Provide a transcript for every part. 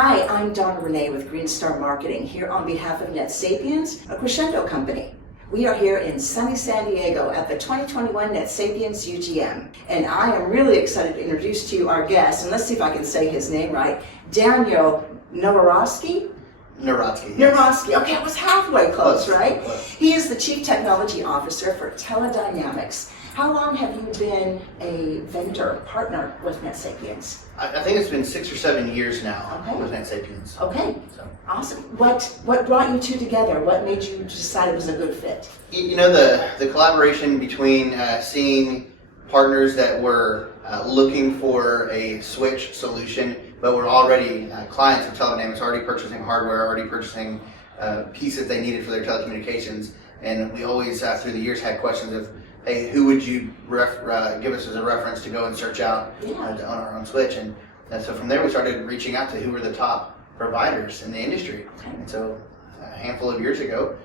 Hi, I'm Donna Renee with Green Star Marketing here on behalf of NetSapiens, a Crescendo company. We are here in sunny San Diego at the 2021 NetSapiens UGM, and I am really excited to introduce to you our guest, and let's see if I can say his name right, Daniel Noworoski. Noworoski. Noworoski. Okay, I was halfway close, right? Close. He is the Chief Technology Officer for TeleDynamics. How long have you been a vendor, partner with NetSapiens? I think it's been 6 or 7 years now Okay. with NetSapiens. Okay, So, awesome. What brought you two together? What made you decide it was a good fit? you know, the collaboration between seeing partners that were looking for a switch solution, but were already clients of TeleDynamics, already purchasing hardware, already purchasing pieces they needed for their telecommunications. And we always, through the years, had questions of, hey, who would you give us as a reference to go and search out on our own switch? And so from there we started reaching out to who were the top providers in the industry. Okay. And so a handful of years ago,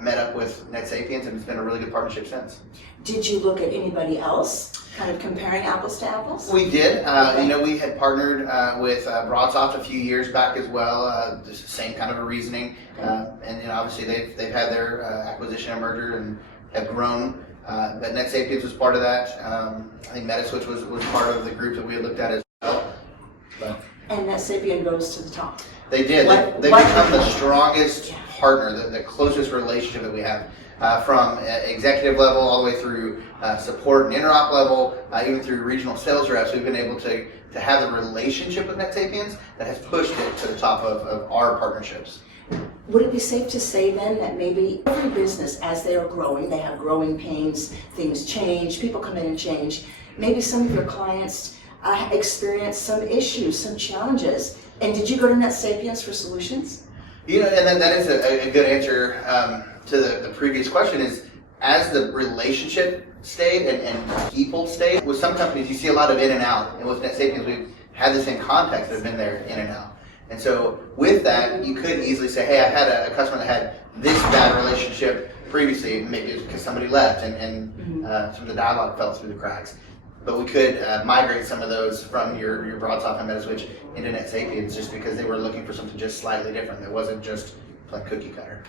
met up with NetSapiens, and it's been a really good partnership since. Did you look at anybody else, kind of comparing apples to apples? We did. You know, we had partnered with Broadsoft a few years back as well. Just the same kind of a reasoning. And you know, obviously they've had their acquisition and merger and have grown. But NetSapiens was part of that. I think Metaswitch was part of the group that we had looked at as well. But And NetSapien goes to the top. they did. They become the strongest partner, the closest relationship that we have. From executive level all the way through support and interop level, even through regional sales reps, we've been able to have the relationship with NetSapiens that has pushed it to the top of our partnerships. Would it be safe to say then that maybe every business, as they are growing, they have growing pains, things change, people come in and change, maybe some of your clients experience some issues, some challenges, and did you go to NetSapiens for solutions? You know, and that is a good answer to the previous question is, as the relationship stayed and people stayed, with some companies you see a lot of in and out, and with NetSapiens we've had the same contacts that have been there in and out. And so with that, you could easily say, hey, I had a customer that had this bad relationship previously, maybe it's because somebody left and some of the dialogue fell through the cracks. But we could migrate some of those from your Broadsoft and Metaswitch into NetSapiens just because they were looking for something just slightly different. That wasn't just like cookie cutter.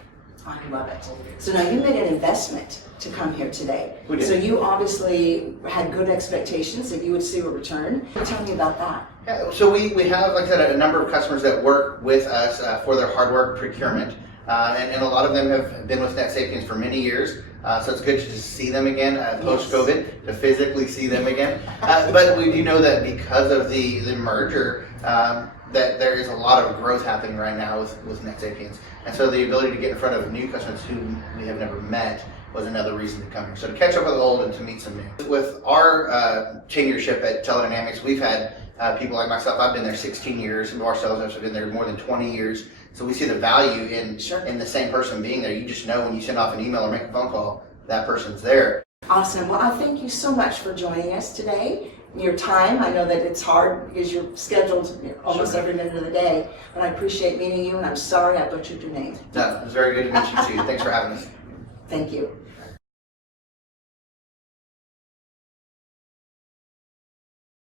I love it. So now you made an investment to come here today. We did. So you obviously had good expectations that you would see a return. Tell me about that. Yeah, so we have, like I said, a number of customers that work with us for their hardware procurement. And a lot of them have been with NetSapiens for many years. So it's good to just see them again post-COVID, to physically see them again. But we do know that because of the merger, that there is a lot of growth happening right now with NetSapiens. And so the ability to get in front of new customers who we have never met was another reason to come here. So to catch up with the old and to meet some new. With our tenureship at TeleDynamics, we've had people like myself. I've been there 16 years, and our sales reps have been there more than 20 years. So we see the value in the same person being there. You just know when you send off an email or make a phone call, that person's there. Awesome. Well, I thank you so much for joining us today. Your time, I know that it's hard because you're scheduled almost every minute of the day, but I appreciate meeting you, and I'm sorry I butchered your name. No, it was very good to meet you too. Thanks for having us. Thank you.